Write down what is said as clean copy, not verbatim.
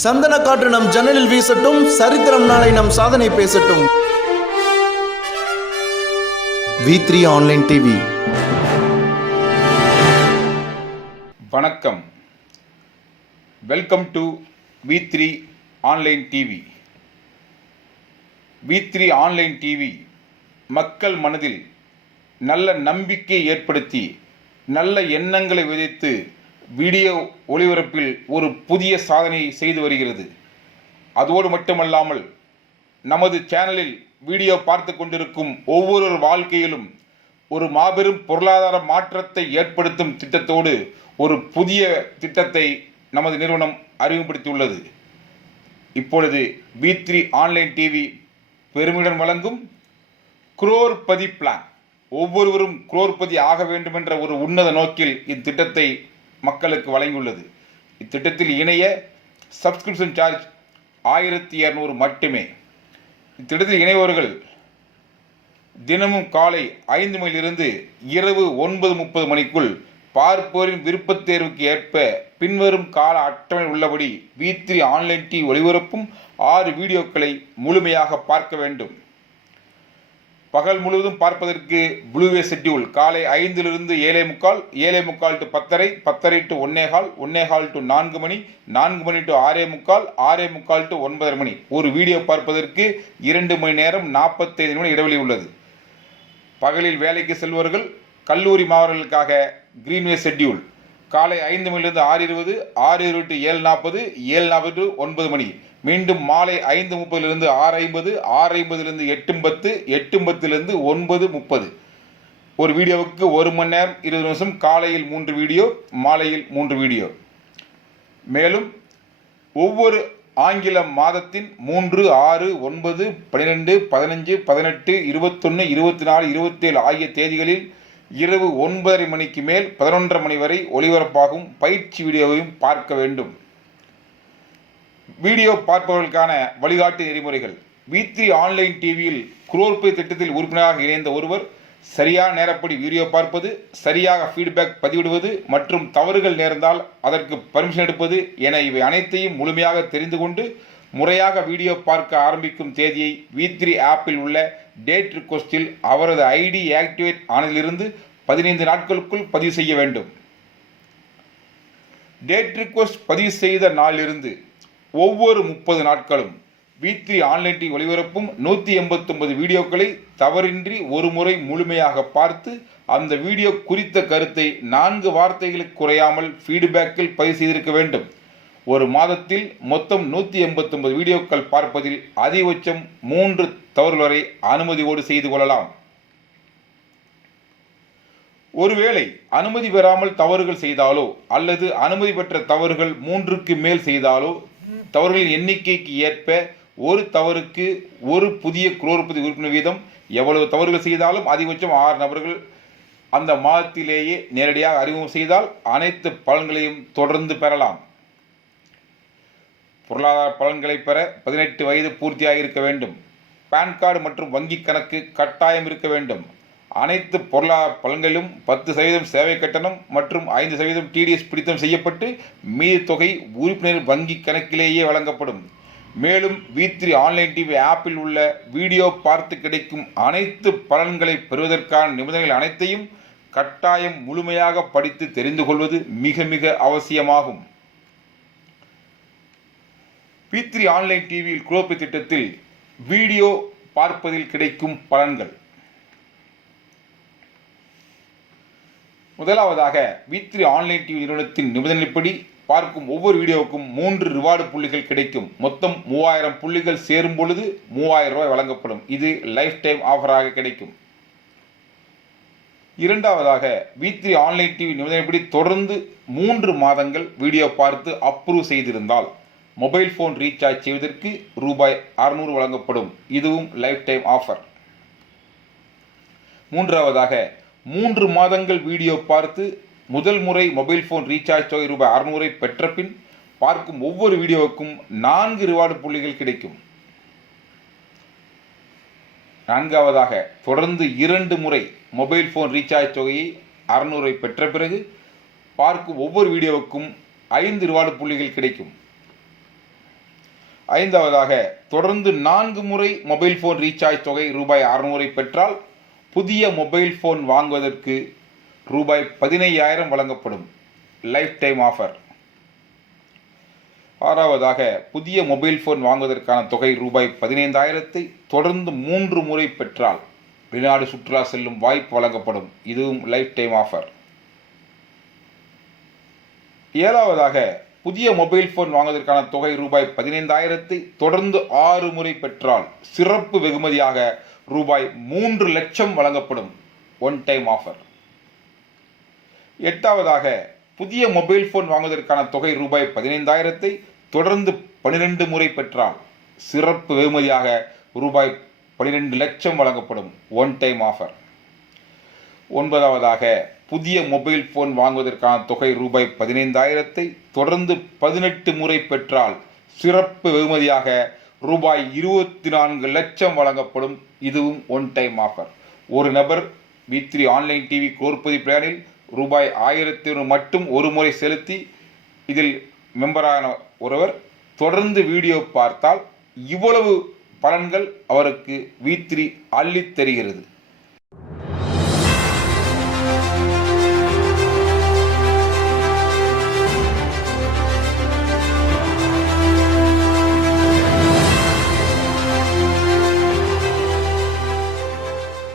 சந்தன காற்று நம் ஜன்னலில் வீசட்டும், சரித்திரம் நாளை நம் சாதனை பேசட்டும். V3 online TV. வணக்கம், welcome to V3 online TV. V3 online TV மக்கள் மனதில் நல்ல நம்பிக்கை ஏற்படுத்தி நல்ல எண்ணங்களை விதைத்து வீடியோ ஒளிபரப்பில் ஒரு புதிய சாதனையை செய்து வருகிறது. அதோடு மட்டுமல்லாமல் நமது சேனலில் வீடியோ பார்த்து கொண்டிருக்கும் ஒவ்வொரு வாழ்க்கையிலும் ஒரு மாபெரும் பொருளாதார மாற்றத்தை ஏற்படுத்தும் திட்டத்தோடு ஒரு புதிய திட்டத்தை நமது நிறுவனம் அறிமுகப்படுத்தியுள்ளது. இப்பொழுது V3 ஆன்லைன் டிவி பெருமையுடன் வழங்கும் குரோர்பதி பிளான். ஒவ்வொருவரும் குரோர்பதி ஆக வேண்டும் என்ற ஒரு உன்னத நோக்கில் இத்திட்டத்தை மக்களுக்கு வழங்கியுள்ளது. இத்திட்டத்தில் இணைய சப்ஸ்கிரிப்ஷன் சார்ஜ் 1200 மட்டுமே. இத்திட்டத்தில் இணைவர்கள் தினமும் காலை 5 மணியிலிருந்து இரவு 9:30 மணிக்குள் பார்ப்போரின் விருப்பத் தேர்வுக்கு ஏற்ப பின்வரும் கால அட்டவணை உள்ளபடி V3 ஆன்லைன் டிவி ஒளிபரப்பும் 6 வீடியோக்களை முழுமையாக பார்க்க வேண்டும். பகல் முழுவதும் பார்ப்பதற்கு ப்ளூவே ஷெட்யூல் காலை 5லிருந்து 7:45, 7:45 to 10:30, 10:30 to 1:15, 1:15 to 4 money, 4 money to 6:45, 6:45 to 9:30 மணி. ஒரு வீடியோ பார்ப்பதற்கு 2 மணி நேரம் 45 நிமிடம் இடைவெளி உள்ளது. பகலில் வேலைக்கு செல்வர்கள், கல்லூரி மாணவர்களுக்காக கிரீன்வே ஷெட்யூல் காலை 5 மணிலிருந்து 6:20, 6:20 to 7:40, 7:40 to 9 மணி. மீண்டும் மாலை 5:30 6:50, 6:50 8:10, 8:10 9:30. ஒரு வீடியோவுக்கு 1 மணி நேரம் 20 நிமிஷம். காலையில் 3 வீடியோ, மாலையில் 3 வீடியோ. மேலும் ஒவ்வொரு ஆங்கில மாதத்தின் 3, 6, 9, 12, 15, 18, 21, 24, 27 ஆகிய தேதிகளில் இரவு 9:30 மணிக்கு மேல் 11:30 மணி வரை ஒளிபரப்பாகும் பயிற்சி வீடியோவையும் பார்க்க வேண்டும். வீடியோ பார்ப்பவர்களுக்கான வழிகாட்டு நெறிமுறைகள். V3 ஆன்லைன் டிவியில் குரோர்பதி திட்டத்தில் உறுப்பினராக இணைந்த ஒருவர் சரியான நேரப்படி வீடியோ பார்ப்பது, சரியாக ஃபீட்பேக் பதிவிடுவது மற்றும் தவறுகள் நேர்ந்தால் அதற்கு பர்மிஷன் எடுப்பது என இவை அனைத்தையும் முழுமையாக தெரிந்து கொண்டு முறையாக வீடியோ பார்க்க ஆரம்பிக்கும் தேதியை V3 ஆப்பில் உள்ள டேட் ரிக்வெஸ்டில் அவரது ஐடி ஆக்டிவேட் ஆனதிலிருந்து 15 நாட்களுக்குள் பதிவு செய்ய வேண்டும். டேட் ரிக்வெஸ்ட் பதிவு செய்த நாளிலிருந்து ஒவ்வொரு 30 நாட்களும் V3 ஆன்லைன் டிவி ஒளிபரப்பும் 189 வீடியோக்களை தவறின்றி ஒரு முறை முழுமையாக பார்த்து அந்த வீடியோ குறித்த கருத்தை 4 வார்த்தைகளுக்கு குறையாமல் ஃபீட்பேக்கில் பதிவு செய்திருக்க வேண்டும். ஒரு மாதத்தில் மொத்தம் 189 வீடியோக்கள் பார்ப்பதில் அதிகபட்சம் 3 தவறுகள் வரை அனுமதியோடு செய்து கொள்ளலாம். ஒருவேளை அனுமதி பெறாமல் தவறுகள் செய்தாலோ அல்லது அனுமதி பெற்ற தவறுகள் 3க்கு மேல் செய்தாலோ தவறுகளின் எண்ணிக்கைக்கு ஏற்ப ஒரு தவறுக்கு ஒரு புதிய குரோர்பதி உறுப்பினர் வீதம். எவ்வளவு தவறுகள் செய்தாலும் அதிகபட்சம் 6 நபர்கள் அந்த மாதத்திலேயே நேரடியாக அறிமுகம் செய்தால் அனைத்து பலன்களையும் தொடர்ந்து பெறலாம். பொருளாதார பலன்களை பெற 18 வயது பூர்த்தியாக இருக்க வேண்டும். பான் கார்டு மற்றும் வங்கி கணக்கு கட்டாயம் இருக்க வேண்டும். அனைத்து பொருளாதார பலன்களிலும் 10% சேவை கட்டணம் மற்றும் 5% TDS பிடித்தம் செய்யப்பட்டு மீதி தொகை உறுப்பினர் வங்கி கணக்கிலேயே வழங்கப்படும். மேலும் V3 ஆன்லைன் டிவி ஆப்பில் உள்ள வீடியோ பார்த்து கிடைக்கும் அனைத்து பலன்களை பெறுவதற்கான நிபந்தனைகள் அனைத்தையும் கட்டாயம் முழுமையாக படித்து தெரிந்து கொள்வது மிக மிக அவசியமாகும். V3 ஆன்லைன் டிவியில் குரோர்பதி திட்டத்தில் வீடியோ பார்ப்பதில் கிடைக்கும் பலன்கள். முதலாவதாக V3 ஆன்லைன் டிவி நிறுவனத்தின் நிபந்தனைப்படி பார்க்கும் ஒவ்வொரு வீடியோவுக்கும் 3 ரிவார்டு புள்ளிகள் கிடைக்கும். மொத்தம் 3000 புள்ளிகள் சேரும் பொழுது 3000 ரூபாய் வழங்கப்படும். இது லைஃப் டைம் ஆஃபராக கிடைக்கும். இரண்டாவதாக V3 ஆன்லைன் டிவி நிபந்தனைப்படி தொடர்ந்து 3 மாதங்கள் வீடியோ பார்த்து அப்ரூவ் செய்திருந்தால் மொபைல் போன் ரீசார்ஜ் செய்வதற்கு ரூபாய் 600 வழங்கப்படும். இதுவும் லைஃப் டைம் ஆஃபர். மூன்றாவதாக 3 மாதங்கள் வீடியோ பார்த்து முதல் முறை மொபைல் போன் ரீசார்ஜ் தொகை ரூபாய் 600 பெற்ற பின் பார்க்கும் ஒவ்வொரு வீடியோவுக்கும் 4 ரிவார்டு புள்ளிகள் கிடைக்கும். நான்காவதாக தொடர்ந்து 2 முறை மொபைல் போன் ரீசார்ஜ் தொகையை 600 பெற்ற பிறகு பார்க்கும் ஒவ்வொரு வீடியோவுக்கும் 5 ரிவார்டு புள்ளிகள் கிடைக்கும். ஐந்தாவதாக, தொடர்ந்து 4 முறை மொபைல் ஃபோன் ரீசார்ஜ் தொகை ரூபாய் 600 பெற்றால் புதிய மொபைல் ஃபோன் வாங்குவதற்கு ரூபாய் 15,000 வழங்கப்படும். Life time offer. ஆறாவதாக, புதிய மொபைல் ஃபோன் வாங்குவதற்கான தொகை ரூபாய் 15,000 தொடர்ந்து 3 முறை பெற்றால் வெளிநாடு சுற்றுலா செல்லும் வாய்ப்பு வழங்கப்படும். இதுவும் லைஃப் டைம் ஆஃபர். ஏழாவதாக, புதிய மொபைல் ஃபோன் வாங்குவதற்கான தொகை ரூபாய் 15,000 தொடர்ந்து 6 முறை பெற்றால் சிறப்பு வெகுமதியாக ரூபாய் 3 லட்சம் வழங்கப்படும். One time offer. எட்டாவதாக, புதிய மொபைல் ஃபோன் வாங்குவதற்கான தொகை ரூபாய் 15,000 தொடர்ந்து 12 முறை பெற்றால் சிறப்பு வெகுமதியாக ரூபாய் 12 லட்சம் வழங்கப்படும். One time offer. ஒன்பதாவதாக, புதிய மொபைல் ஃபோன் வாங்குவதற்கான தொகை ரூபாய் 15,000 தொடர்ந்து 18 முறை பெற்றால் சிறப்பு வெகுமதியாக ரூபாய் 24 லட்சம் வழங்கப்படும். இதுவும் ஒன் டைம் ஆஃபர். ஒரு நபர் V3 ஆன்லைன் டிவி கோர்பதி பிளானில் ரூபாய் 1,100 மட்டும் ஒரு முறை செலுத்தி இதில் மெம்பரான ஒருவர் தொடர்ந்து வீடியோ பார்த்தால் இவ்வளவு பலன்கள் அவருக்கு V3 அள்ளித் தருகிறது.